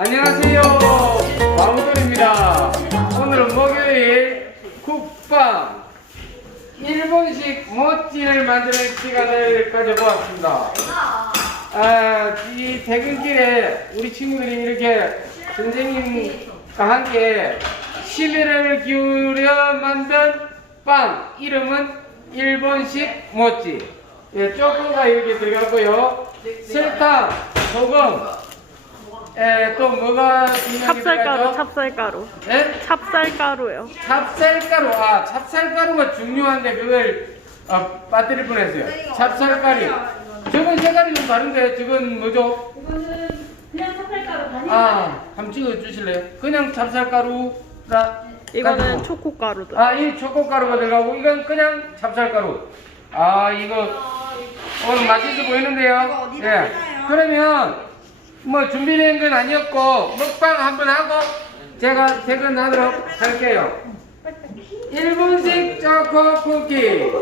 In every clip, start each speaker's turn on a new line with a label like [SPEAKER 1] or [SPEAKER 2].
[SPEAKER 1] 안녕하세요. 왕돌입니다. 오늘은 목요일 국방 일본식 모찌를 만드는 시간을 가져보았습니다. 아, 이 퇴근길에 우리 친구들이 이렇게 선생님과 함께 심혈을 기울여 만든 빵 이름은 일본식 모찌. 예, 초코가 이렇게 들어가고요. 설탕, 소금, 에, 또 뭐가
[SPEAKER 2] 찹쌀가루? 찹쌀가루.
[SPEAKER 1] 네?
[SPEAKER 2] 찹쌀가루요.
[SPEAKER 1] 찹쌀가루, 아, 찹쌀가루가 중요한데 그걸 어, 빠뜨릴 뻔했어요. 찹쌀가루. 저건 색깔이 좀 다른데 저건 뭐죠?
[SPEAKER 3] 이거는 그냥 찹쌀가루.
[SPEAKER 1] 아, 한번 찍어 주실래요? 그냥 찹쌀가루라.
[SPEAKER 2] 이거는
[SPEAKER 1] 가지고.
[SPEAKER 2] 초코가루도.
[SPEAKER 1] 아, 이 초코가루가 들어가고 이건 그냥 찹쌀가루. 아, 이거 오늘 맛있어 보이는데요. 예. 그러면 뭐 준비된 건 아니었고 먹방 한번 하고 제가 퇴근하도록 할게요. 일본식 초코 쿠키.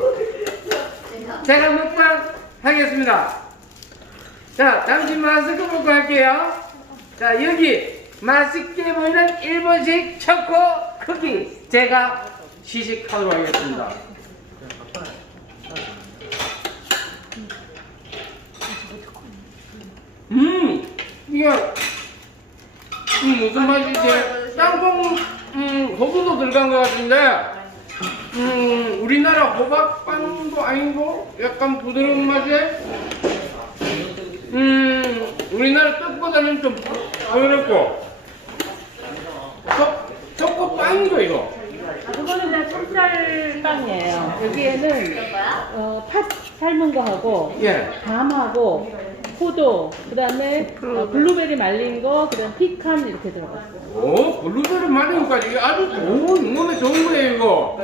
[SPEAKER 1] 제가 먹방 하겠습니다. 자, 잠시 마스크 벗고 할게요. 자, 여기 맛있게 보이는 일본식 초코 쿠키. 제가 시식하도록 하겠습니다. 음, 이게 음, 무슨 맛이지? 땅콩, 음, 호두도 들어간 것 같은데, 음, 우리나라 호박빵도 아니고 약간 부드러운 맛에, 음, 우리나라 떡보다는 좀 부드럽고, 초, 초코빵이죠, 이거.
[SPEAKER 4] 그거는 그냥 찹쌀빵이에요. 여기에는 어, 팥 삶은 거 하고
[SPEAKER 1] 예.
[SPEAKER 4] 밤하고 포도, 그 다음에 어, 블루베리 말린 거, 그 다음 피칸 이렇게 들어갔어요.
[SPEAKER 1] 오, 블루베리 말린까지 이게 아주 좋은, 몸에 좋은 거예요, 이거.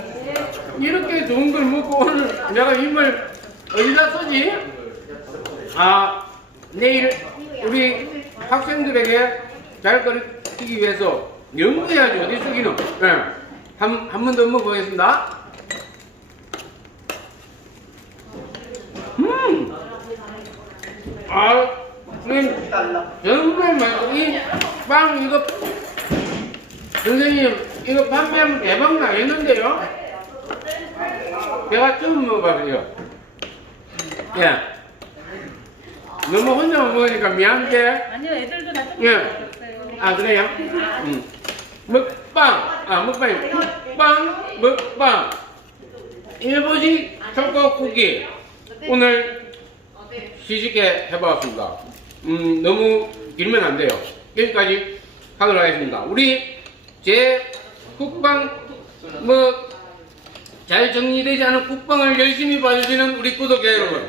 [SPEAKER 1] 이렇게 좋은 걸 먹고 오늘 내가 힘을 어디다 쓰지? 아, 내일 우리 학생들에게 잘 가르치기 위해서 연구해야지, 어디 쓰기는. 예. 한, 한 번 더 먹어보겠습니다. 음! 아, 선생님, 정말 맛있어. 이빵 이거 선생님 이거 판매하면 대박 나겠는데요? 제가 처음 먹어봐요. 예. 너무 혼자만 먹으니까 미안한데.
[SPEAKER 4] 아니요, 애들도 다 조금
[SPEAKER 1] 예. 아 그래요? 음. 먹방. 아 먹방. 먹방. 먹방. 일본식 초코 쿠키. 오늘 시식해 해봤습니다. 음, 너무 길면 안 돼요. 여기까지 하도록 하겠습니다. 우리 제 국방 뭐 잘 정리되지 않은 국방을 열심히 봐주시는 우리 구독자 여러분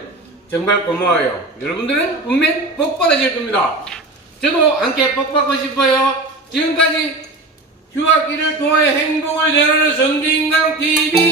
[SPEAKER 1] 정말 고마워요. 여러분들은 분명 복 받으실 겁니다. 저도 함께 복 받고 싶어요. 지금까지 휴학기를 통해 행복을 전하는 성진강 TV